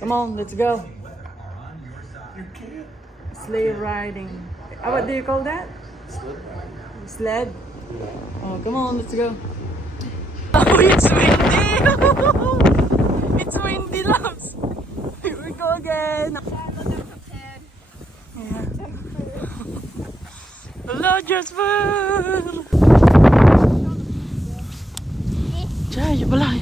Come on, let's go. You can't. Sleigh riding. What do you call that? Sled? Oh, come on, let's go. Oh, it's windy! It's windy, loves. Here we go again. Yeah. Hello, Jasper! Jai, you balay.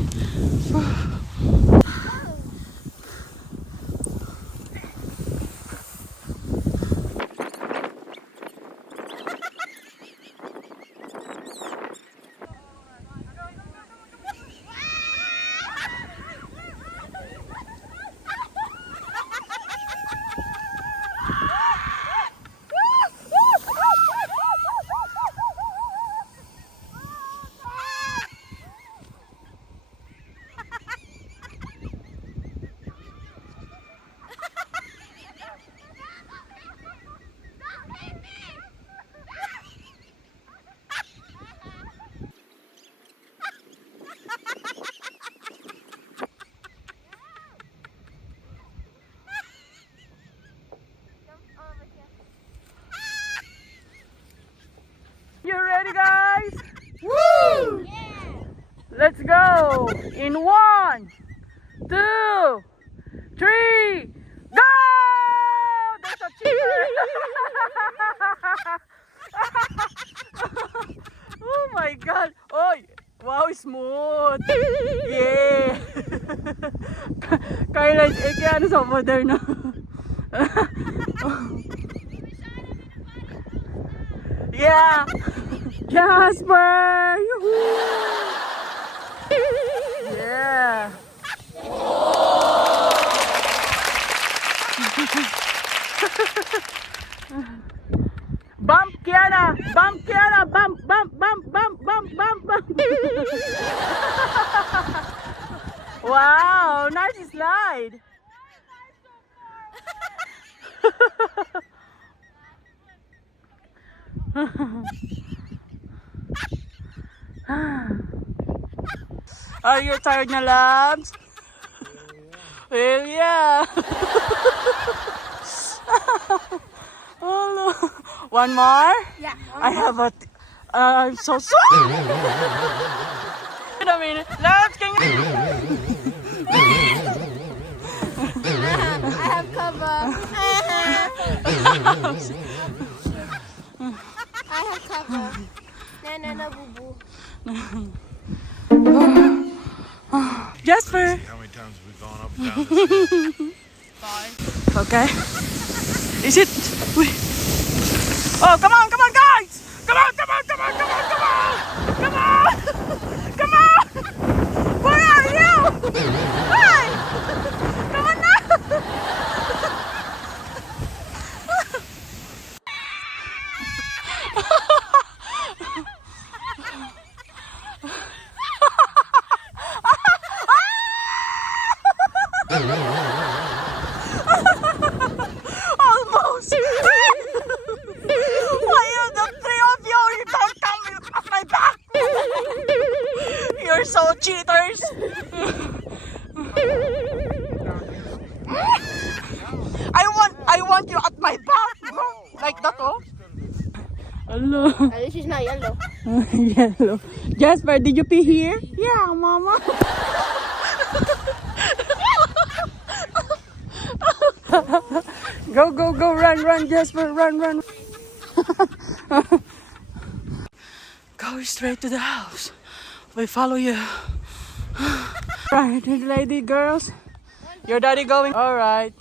You ready, guys? Woo! Yeah. Let's go! In 1, 2, 3, go! There's a cheater! Oh my God! Oh, wow, smooth! Yeah! Kyla is Ekian over there now. Yeah! Jasper! Yeah! Bump, Kiana! Bump, Kiana! Bump, bump, bump, bump, bump, bump, bump! Wow! Nice slide! Are you tired na, loves? Well, yeah. Oh, no. One more? Yeah. I have a... I'm so sorry. Wait a minute. Loves, can you... I have cover. I have cover. No, boo boo. Jasper. How many times have we gone up and down this hill? 5. Okay. Is it? Wait. Oh, come on, guys! Come on! Come on! Come on! Where are you? Why? Come on now! Almost! Why are the three of you? You don't come off my back! You're so cheaters! I want you at my back, bro. Like that, oh. Hello. This is not yellow. Yellow. Jasper, did you pee here? Yeah, mama. Go, run, Jasper, run. Go straight to the house. We follow you. Right, lady, girls. Your daddy going? All right.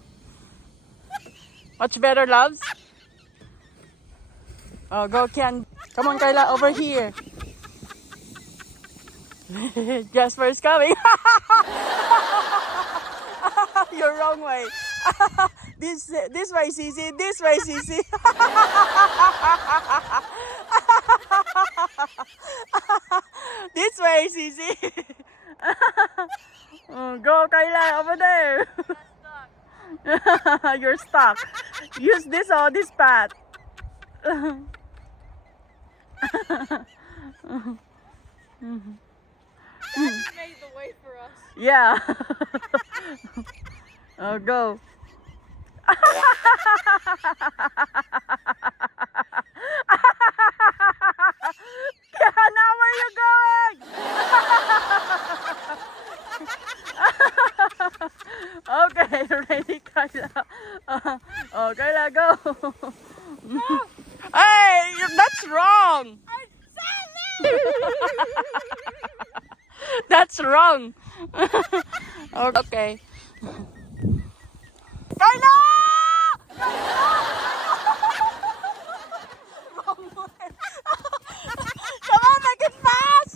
Much better, loves. Oh, go, Ken. Come on, Kyla, over here. Jasper is coming. You're wrong way. This way, Sisi. This way, Sisi. This way, Sisi. Oh, go, Kyla, over there. You're stuck. Use this path. That made the way for us. Yeah. Oh, go. Yeah, now where you going? Okay, ready, Kyla. Okay, let's go. Hey, that's wrong. That's wrong. Okay. Kyla! Come on, make it fast!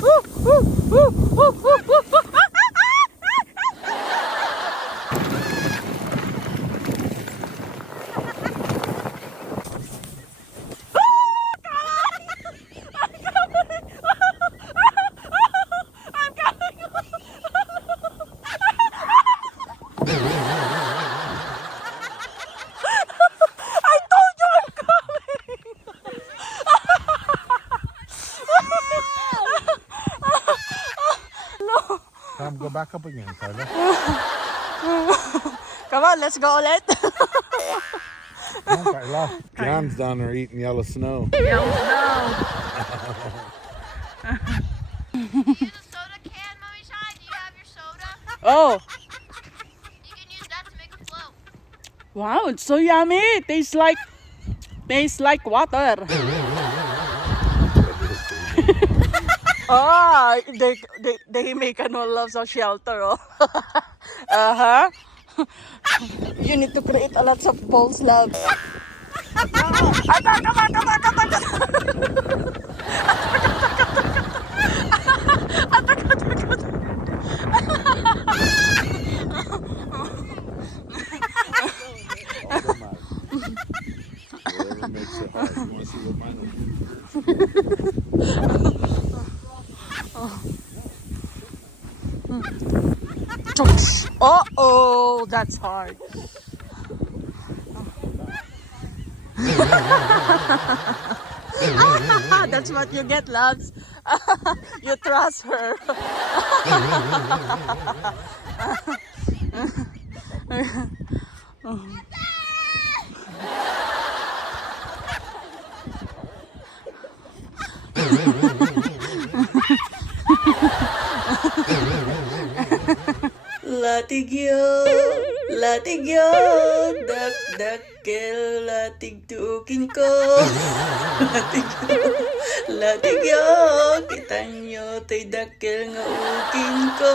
Woo, woo, woo, woo, woo, woo. I told you I'm coming! Time to go back up again, Kyla. Come on, let's go ulit. Come on, Kyla. John's down there eating yellow snow. Yellow snow. Use a soda can, Mommy Shine. Do you have your soda? Oh, You can use that to make a float. wow, it's so yummy. Tastes like water. Ah, they make loves of shelter. Oh. Uh-huh. You need to create a lot of balls, love. Whatever makes it hard. You want to see what mine will do? Uh-oh, that's hard. That's what you get, loves. You trust her. Latigyo, dakkel, latigtukin ko. Latigyo, kitanyo, tay dakkel nga ukin ko.